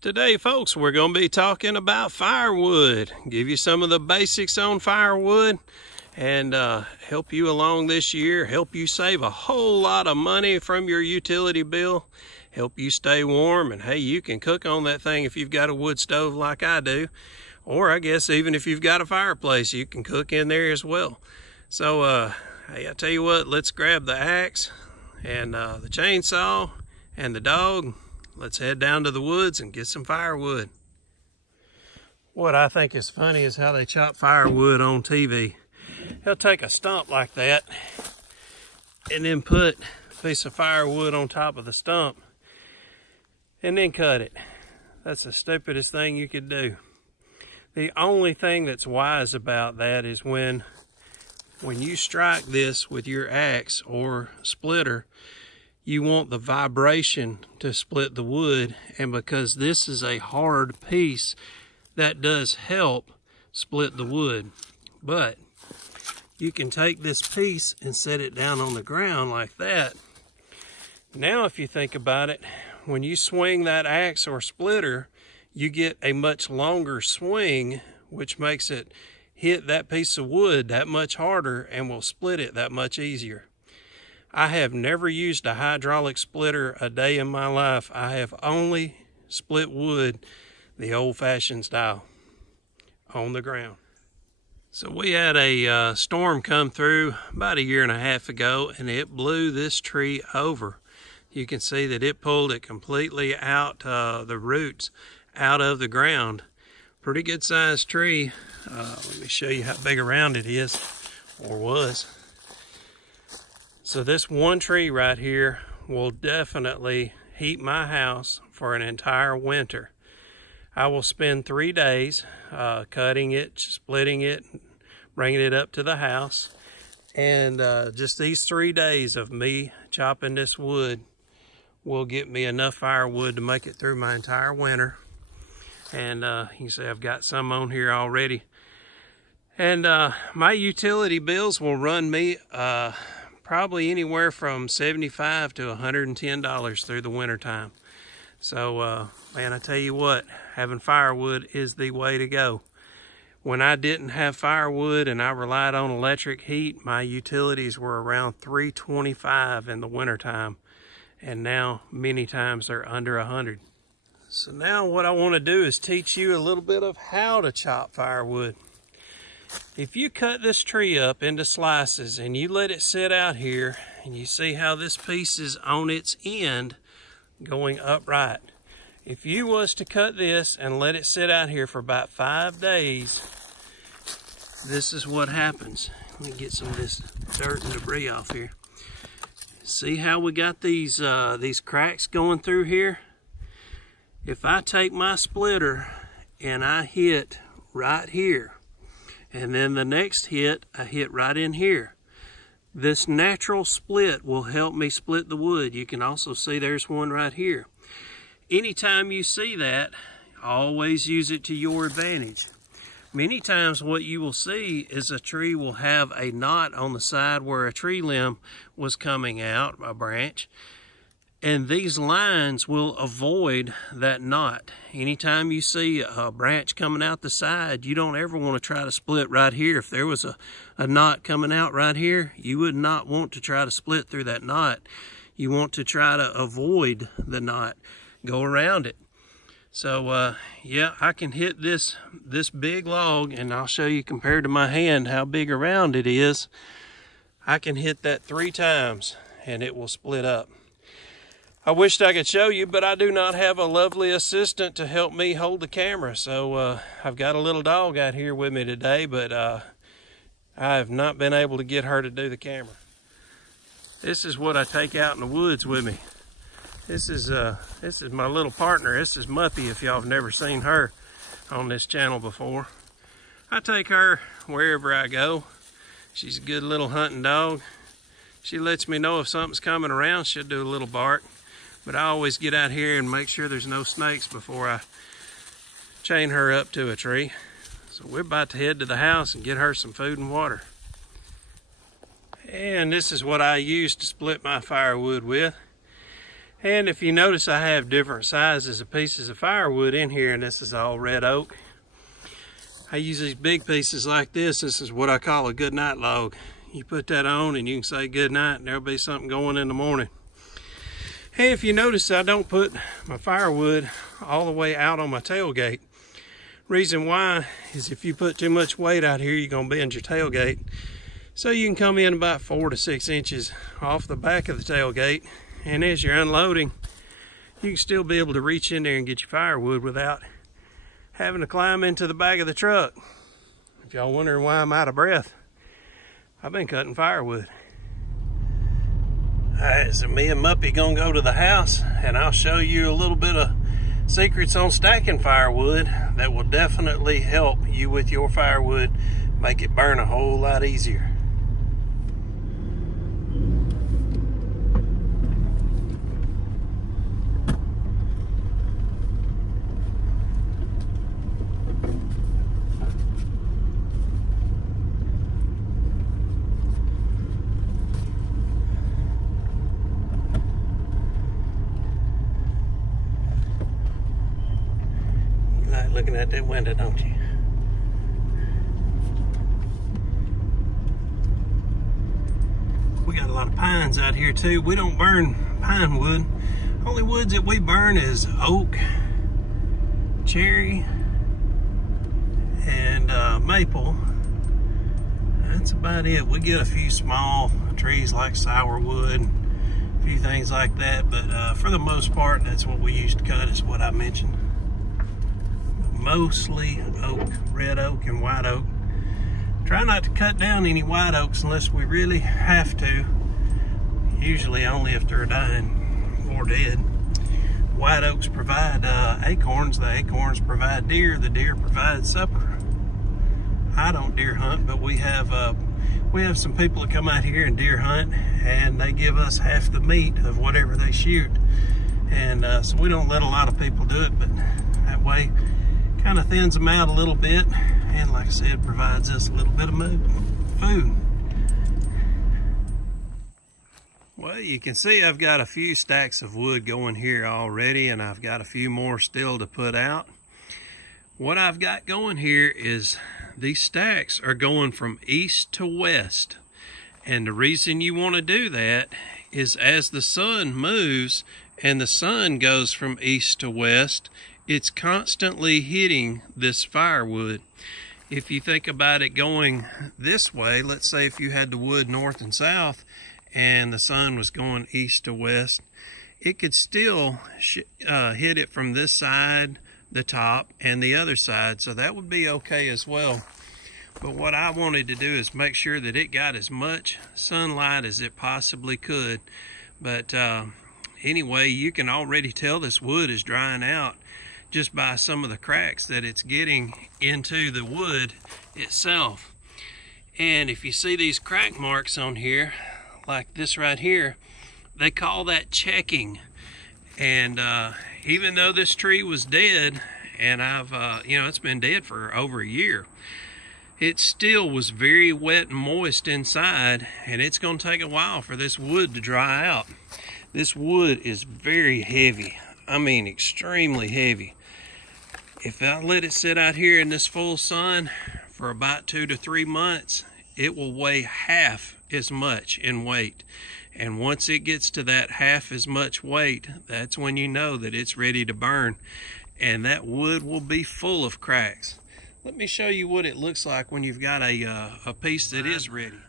Today, folks, we're going to be talking about firewood. Give you some of the basics on firewood and help you along this year, help you save a whole lot of money from your utility bill, help you stay warm, and hey, you can cook on that thing if you've got a wood stove like I do, or I guess even if you've got a fireplace, you can cook in there as well. So, hey, I tell you what, let's grab the axe and the chainsaw and the dog. Let's head down to the woods and get some firewood. What I think is funny is how they chop firewood on TV. They'll take a stump like that and then put a piece of firewood on top of the stump and then cut it. That's the stupidest thing you could do. The only thing that's wise about that is when you strike this with your axe or splitter, you want the vibration to split the wood, and because this is a hard piece, that does help split the wood. But you can take this piece and set it down on the ground like that. Now if you think about it, when you swing that axe or splitter, you get a much longer swing, which makes it hit that piece of wood that much harder and will split it that much easier. I have never used a hydraulic splitter a day in my life. I have only split wood the old-fashioned style on the ground. So we had a storm come through about a year and a half ago, and it blew this tree over. You can see that it pulled it completely out, the roots out of the ground. Pretty good sized tree. Let me show you how big around it is, or was. So this one tree right here will definitely heat my house for an entire winter. I will spend 3 days cutting it, splitting it, bringing it up to the house. And just these 3 days of me chopping this wood will get me enough firewood to make it through my entire winter. And you can see I've got some on here already. And my utility bills will run me probably anywhere from $75 to $110 through the winter time. So, man, I tell you what, having firewood is the way to go. When I didn't have firewood and I relied on electric heat, my utilities were around $325 in the winter time. And now, many times, they're under $100. So now what I want to do is teach you a little bit of how to chop firewood. If you cut this tree up into slices and you let it sit out here, and you see how this piece is on its end going upright. If you was to cut this and let it sit out here for about 5 days, this is what happens. Let me get some of this dirt and debris off here. See how we got these cracks going through here? If I take my splitter and I hit right here, and then the next hit, I hit right in here, this natural split will help me split the wood. You can also see there's one right here. Anytime you see that, always use it to your advantage. Many times what you will see is a tree will have a knot on the side where a tree limb was coming out, a branch. And these lines will avoid that knot. Anytime you see a branch coming out the side, you don't ever want to try to split right here. If there was a knot coming out right here, you would not want to try to split through that knot. You want to try to avoid the knot, go around it. So yeah, I can hit this big log, and I'll show you compared to my hand how big around it is. I can hit that 3 times and it will split up. I wished I could show you, but I do not have a lovely assistant to help me hold the camera. So I've got a little dog out here with me today, but I have not been able to get her to do the camera. This is what I take out in the woods with me. This is my little partner. This is Muffy, if y'all have never seen her on this channel before. I take her wherever I go. She's a good little hunting dog. She lets me know if something's coming around. She'll do a little bark. But I always get out here and make sure there's no snakes before I chain her up to a tree. So we're about to head to the house and get her some food and water. And this is what I use to split my firewood with. And if you notice, I have different sizes of pieces of firewood in here, and this is all red oak. I use these big pieces like this. This is what I call a good night log. You put that on and you can say good night, and there'll be something going in the morning. Hey, if you notice, I don't put my firewood all the way out on my tailgate. Reason why is if you put too much weight out here, you're gonna bend your tailgate. So you can come in about 4 to 6 inches off the back of the tailgate, and as you're unloading, you can still be able to reach in there and get your firewood without having to climb into the back of the truck. If y'all wondering why I'm out of breath, I've been cutting firewood. Alright, so me and Muppy gonna go to the house, and I'll show you a little bit of secrets on stacking firewood that will definitely help you with your firewood, make it burn a whole lot easier. Looking at that window, don't you? We got a lot of pines out here too. We don't burn pine wood. Only woods that we burn is oak, cherry, and maple. That's about it. We get a few small trees like sourwood, a few things like that, but for the most part, that's what we used to cut, is what I mentioned. Mostly oak, red oak and white oak. Try not to cut down any white oaks unless we really have to. Usually only if they're dying or dead. White oaks provide acorns. The acorns provide deer. The deer provide supper. I don't deer hunt, but we have some people that come out here and deer hunt, and they give us half the meat of whatever they shoot. And so we don't let a lot of people do it, but that way kind of thins them out a little bit, and like I said, provides us a little bit of food. Well, you can see I've got a few stacks of wood going here already, and I've got a few more still to put out. What I've got going here is these stacks are going from east to west, and the reason you want to do that is as the sun moves and the sun goes from east to west, it's constantly hitting this firewood. If you think about it going this way, let's say if you had the wood north and south and the sun was going east to west, it could still hit it from this side, the top, and the other side. So that would be okay as well. But what I wanted to do is make sure that it got as much sunlight as it possibly could. But anyway, you can already tell this wood is drying out just by some of the cracks that it's getting into the wood itself. And if you see these crack marks on here, like this right here, they call that checking. And even though this tree was dead, and I've, it's been dead for over a year, it still was very wet and moist inside, and it's gonna take a while for this wood to dry out. This wood is very heavy. I mean, extremely heavy. If I let it sit out here in this full sun for about 2 to 3 months, it will weigh half as much in weight. And once it gets to that half as much weight, that's when you know that it's ready to burn. And that wood will be full of cracks. Let me show you what it looks like when you've got a piece that is ready.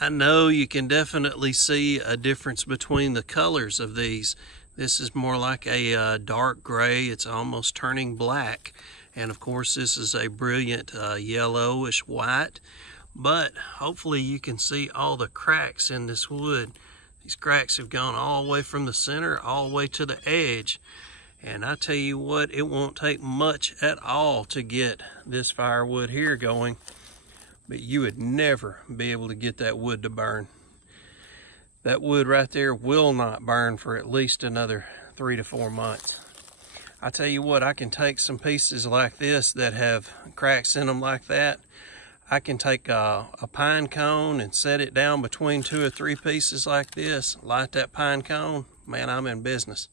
I know you can definitely see a difference between the colors of these. This is more like a dark gray. It's almost turning black. And of course, this is a brilliant yellowish white. But hopefully you can see all the cracks in this wood. These cracks have gone all the way from the center all the way to the edge. And I tell you what, it won't take much at all to get this firewood here going. But you would never be able to get that wood to burn. That wood right there will not burn for at least another 3 to 4 months. I tell you what, I can take some pieces like this that have cracks in them like that. I can take a pine cone and set it down between 2 or 3 pieces like this, light that pine cone, man, I'm in business.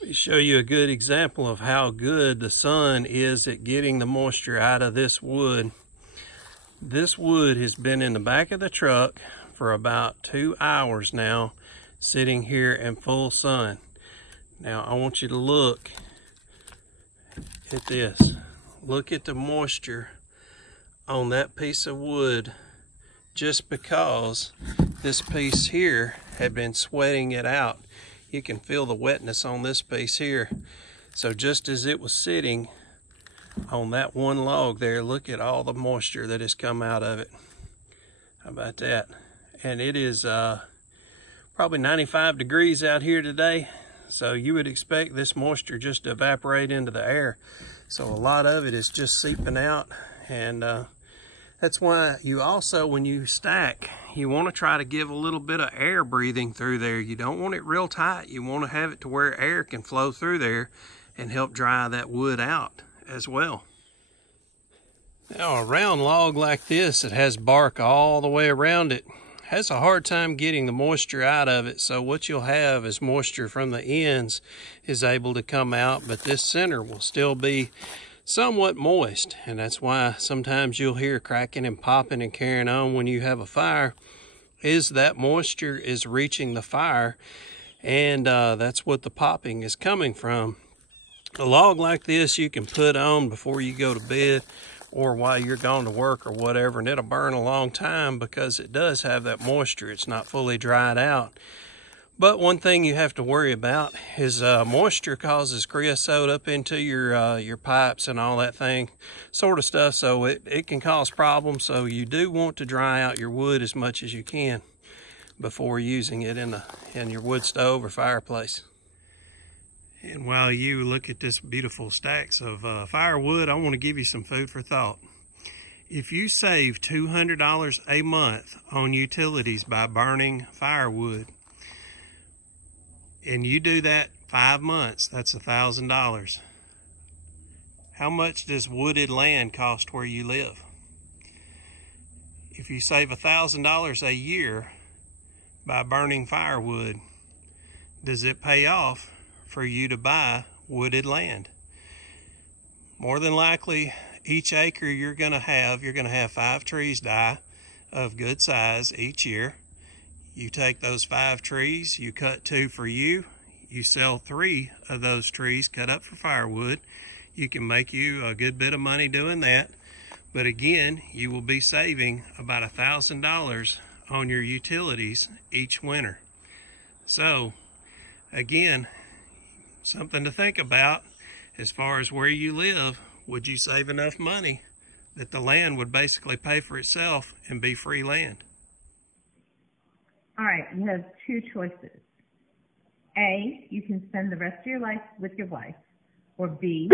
Let me show you a good example of how good the sun is at getting the moisture out of this wood. This wood has been in the back of the truck for about 2 hours now, sitting here in full sun. Now I want you to look at this. Look at the moisture on that piece of wood, just because this piece here had been sweating it out. You can feel the wetness on this piece here. So just as it was sitting on that one log there, look at all the moisture that has come out of it. How about that? And it is probably 95 degrees out here today, so you would expect this moisture just to evaporate into the air. So a lot of it is just seeping out, and that's why you also, when you stack, you want to try to give a little bit of air breathing through there. You don't want it real tight. You want to have it to where air can flow through there and help dry that wood out as well. Now a round log like this that has bark all the way around it has a hard time getting the moisture out of it. So what you'll have is moisture from the ends is able to come out, but this center will still be somewhat moist, and that's why sometimes you'll hear cracking and popping and carrying on when you have a fire, is that moisture is reaching the fire, and that's what the popping is coming from. A log like this you can put on before you go to bed or while you're gone to work or whatever, and it'll burn a long time because it does have that moisture. It's not fully dried out. But one thing you have to worry about is moisture causes creosote up into your pipes and all that thing sort of stuff, so it can cause problems. So you do want to dry out your wood as much as you can before using it in your wood stove or fireplace. And while you look at this beautiful stacks of firewood, I want to give you some food for thought. If you save $200 a month on utilities by burning firewood, and you do that 5 months, that's $1,000. How much does wooded land cost where you live? If you save $1,000 a year by burning firewood, does it pay off for you to buy wooded land? More than likely, each acre you're gonna have 5 trees die of good size each year. You take those 5 trees, you cut 2 for you sell 3 of those trees cut up for firewood. You can make you a good bit of money doing that. But again, you will be saving about $1,000 on your utilities each winter. So again, something to think about as far as where you live. Would you save enough money that the land would basically pay for itself and be free land? All right, you have 2 choices. A, you can spend the rest of your life with your wife, or B,